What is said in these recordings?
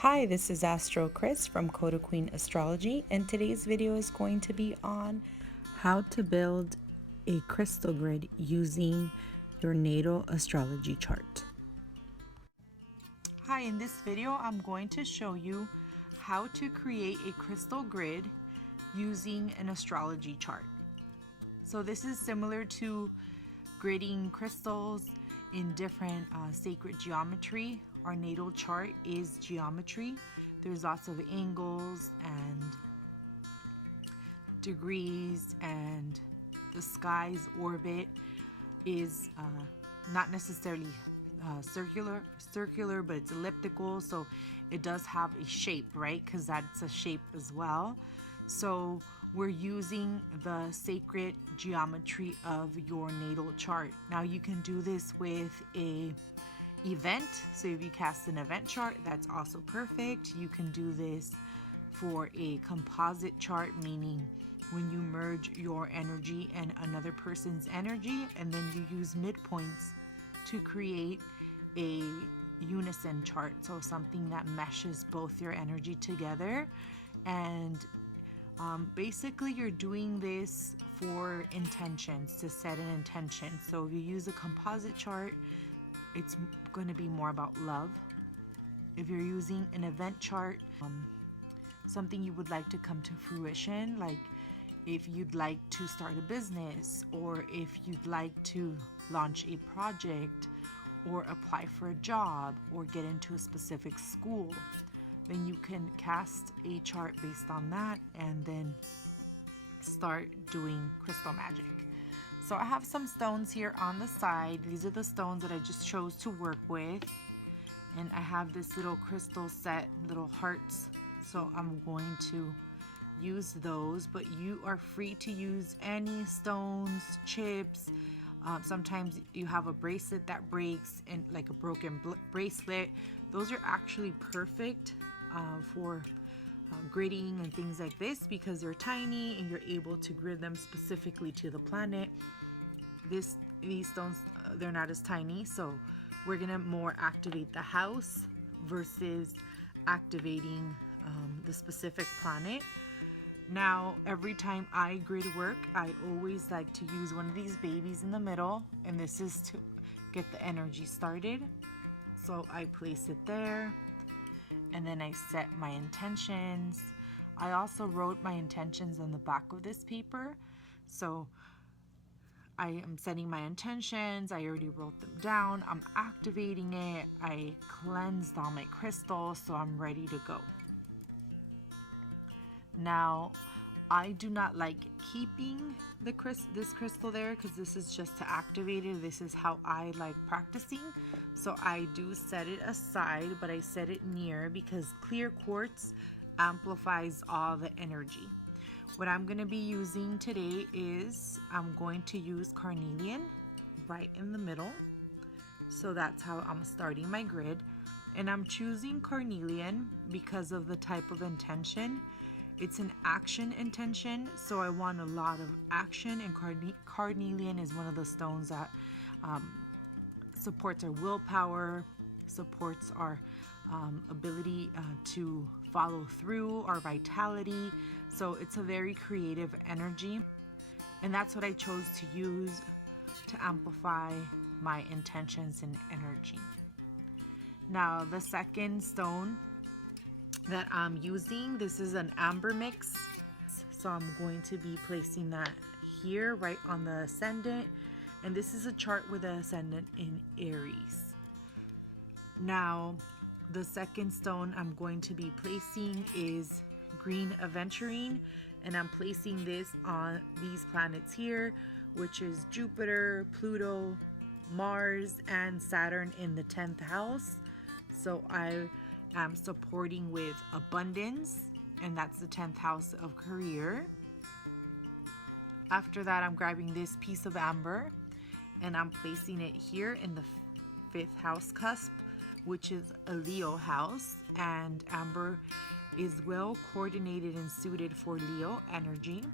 Hi, this is AstroKrys from Queen Astrology, and today's video is going to be on how to build a crystal grid using your natal astrology chart. Hi, in this video I'm going to show you how to create a crystal grid using an astrology chart. So this is similar to gridding crystals in different sacred geometry. Our natal chart is geometry. There's lots of angles and degrees, and the sky's orbit is not necessarily circular, but it's elliptical, so it does have a shape, right? Because that's a shape as well. So we're using the sacred geometry of your natal chart. Now you can do this with a event. So if you cast an event chart, that's also perfect. You can do this for a composite chart, meaning when you merge your energy and another person's energy, and then you use midpoints to create a unison chart. So something that meshes both your energy together. And basically you're doing this for intentions, to set an intention. So if you use a composite chart, it's going to be more about love. If you're using an event chart, something you would like to come to fruition, like if you'd like to start a business, or if you'd like to launch a project, or apply for a job, or get into a specific school, then you can cast a chart based on that and then start doing crystal magic. So I have some stones here on the side. These are the stones that I just chose to work with. And I have this little crystal set, little hearts. So I'm going to use those, but you are free to use any stones, chips. Sometimes you have a bracelet that breaks, and like a broken bracelet. Those are actually perfect for gridding and things like this, because they're tiny and you're able to grid them specifically to the planet. These stones, they're not as tiny, so we're gonna more activate the house versus activating the specific planet. Now, every time I grid work, I always like to use one of these babies in the middle, and this is to get the energy started. So I place it there, and then I set my intentions. I also wrote my intentions on the back of this paper. So I am setting my intentions. I already wrote them down. I'm activating it. I cleansed all my crystals, so I'm ready to go. Now, I do not like keeping this crystal there, because this is just to activate it. This is how I like practicing. So I do set it aside, but I set it near, because clear quartz amplifies all the energy. What I'm going to be using today is I'm going to use carnelian right in the middle. So that's how I'm starting my grid. And I'm choosing carnelian because of the type of intention. It's an action intention, so I want a lot of action, and carnelian is one of the stones that supports our willpower, supports our ability to follow through, our vitality. So it's a very creative energy, and that's what I chose to use to amplify my intentions and energy. Now, the second stone that I'm using, this is an amber mix. So I'm going to be placing that here right on the ascendant, and this is a chart with the ascendant in Aries. Now, the second stone I'm going to be placing is green aventurine, and I'm placing this on these planets here, which is Jupiter, Pluto, Mars, and Saturn in the 10th house. So I am supporting with abundance, and that's the 10th house of career. After that, I'm grabbing this piece of amber and I'm placing it here in the 5th house cusp, which is a Leo house, and amber is well coordinated and suited for Leo energy.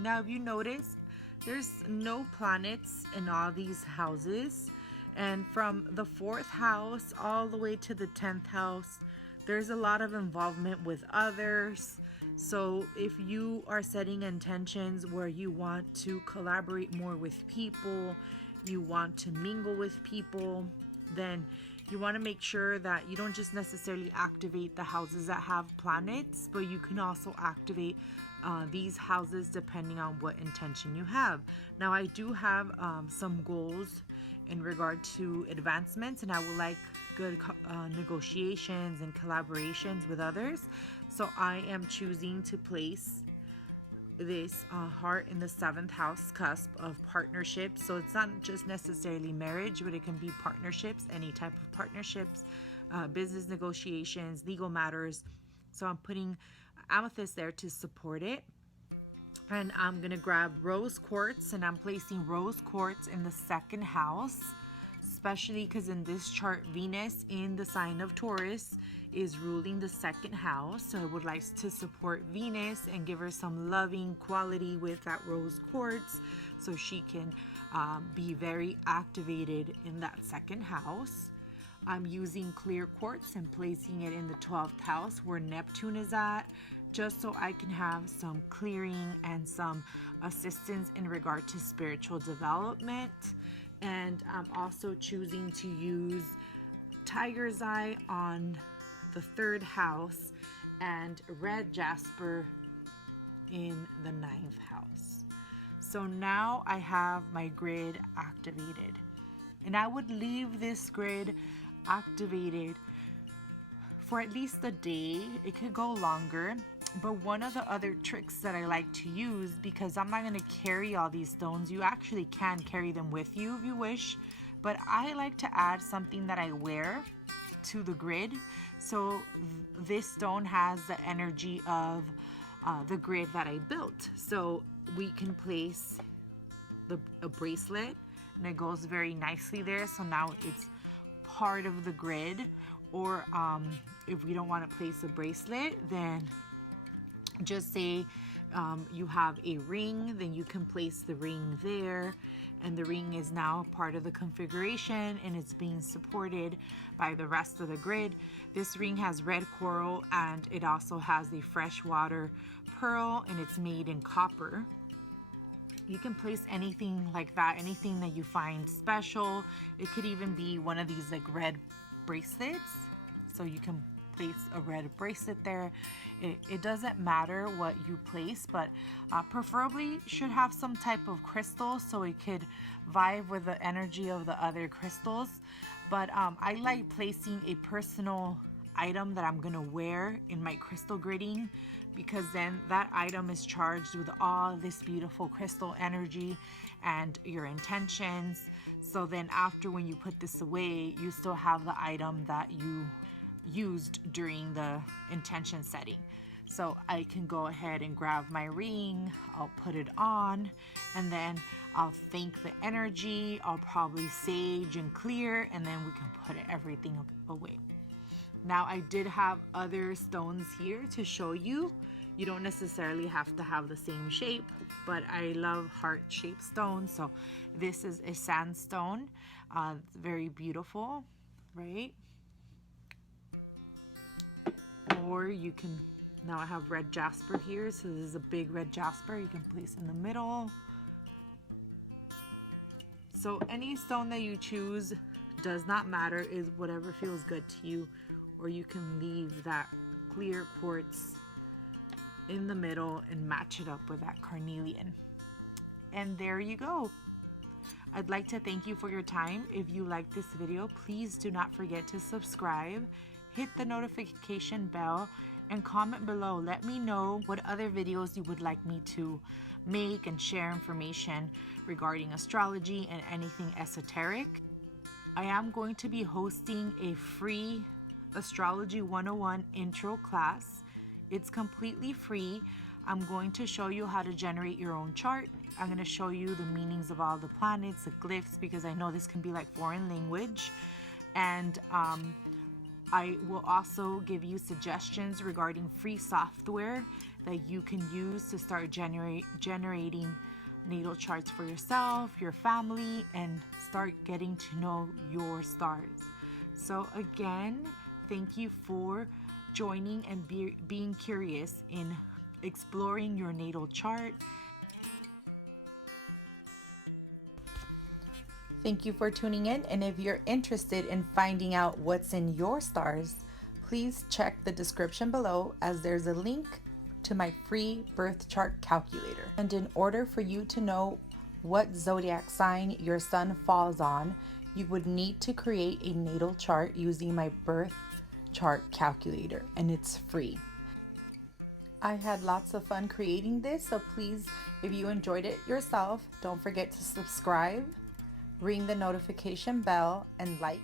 Now, if you notice, there's no planets in all these houses, and from the 4th house all the way to the 10th house, there's a lot of involvement with others. So if you are setting intentions where you want to collaborate more with people, you want to mingle with people, then you want to make sure that you don't just necessarily activate the houses that have planets, but you can also activate these houses depending on what intention you have. Now, I do have some goals in regard to advancements, and I would like good negotiations and collaborations with others. So I am choosing to place this heart in the 7th house cusp of partnerships. So it's not just necessarily marriage, but it can be partnerships, any type of partnerships, business negotiations, legal matters. So I'm putting amethyst there to support it. And I'm gonna grab rose quartz, and I'm placing rose quartz in the 2nd house, especially because in this chart, Venus in the sign of Taurus is ruling the 2nd house. So I would like to support Venus and give her some loving quality with that rose quartz, so she can be very activated in that 2nd house. I'm using clear quartz and placing it in the 12th house where Neptune is at, just so I can have some clearing and some assistance in regard to spiritual development. And I'm also choosing to use Tiger's Eye on the 3rd house and red jasper in the 9th house. So now I have my grid activated, and I would leave this grid activated for at least a day. It could go longer, but one of the other tricks that I like to use, because I'm not going to carry all these stones, you actually can carry them with you if you wish, but I like to add something that I wear to the grid. So this stone has the energy of the grid that I built. So we can place a bracelet, and it goes very nicely there. So now it's part of the grid. Or if we don't want to place a bracelet, then just say you have a ring, then you can place the ring there, and the ring is now part of the configuration and it's being supported by the rest of the grid. This ring has red coral, and it also has the freshwater pearl, and it's made in copper. You can place anything like that, anything that you find special. It could even be one of these like red bracelets, so you can place a red bracelet there. It doesn't matter what you place, but preferably should have some type of crystal so it could vibe with the energy of the other crystals. But I like placing a personal item that I'm gonna wear in my crystal gridding, because then that item is charged with all this beautiful crystal energy and your intentions. So then after, when you put this away, you still have the item that you used during the intention setting. So I can go ahead and grab my ring, I'll put it on, and then I'll thank the energy, I'll probably sage and clear, and then we can put everything away. Now, I did have other stones here to show you. You don't necessarily have to have the same shape, but I love heart-shaped stones. So this is a sandstone, very beautiful, right? Or you can, now I have red jasper here, so this is a big red jasper you can place in the middle. So any stone that you choose does not matter, is whatever feels good to you. Or you can leave that clear quartz in the middle and match it up with that carnelian. And there you go. I'd like to thank you for your time. If you like this video, please do not forget to subscribe, hit the notification bell, and comment below. Let me know what other videos you would like me to make and share information regarding astrology and anything esoteric. I am going to be hosting a free Astrology 101 intro class. It's completely free. I'm going to show you how to generate your own chart. I'm going to show you the meanings of all the planets, the glyphs, because I know this can be like foreign language. And I will also give you suggestions regarding free software that you can use to start generating natal charts for yourself, your family, and start getting to know your stars. So again, thank you for joining and being curious in exploring your natal chart. Thank you for tuning in, and if you're interested in finding out what's in your stars, please check the description below, as there's a link to my free birth chart calculator. And in order for you to know what zodiac sign your sun falls on, you would need to create a natal chart using my birth chart calculator, and it's free. I had lots of fun creating this, so please, if you enjoyed it yourself, don't forget to subscribe, ring the notification bell, and like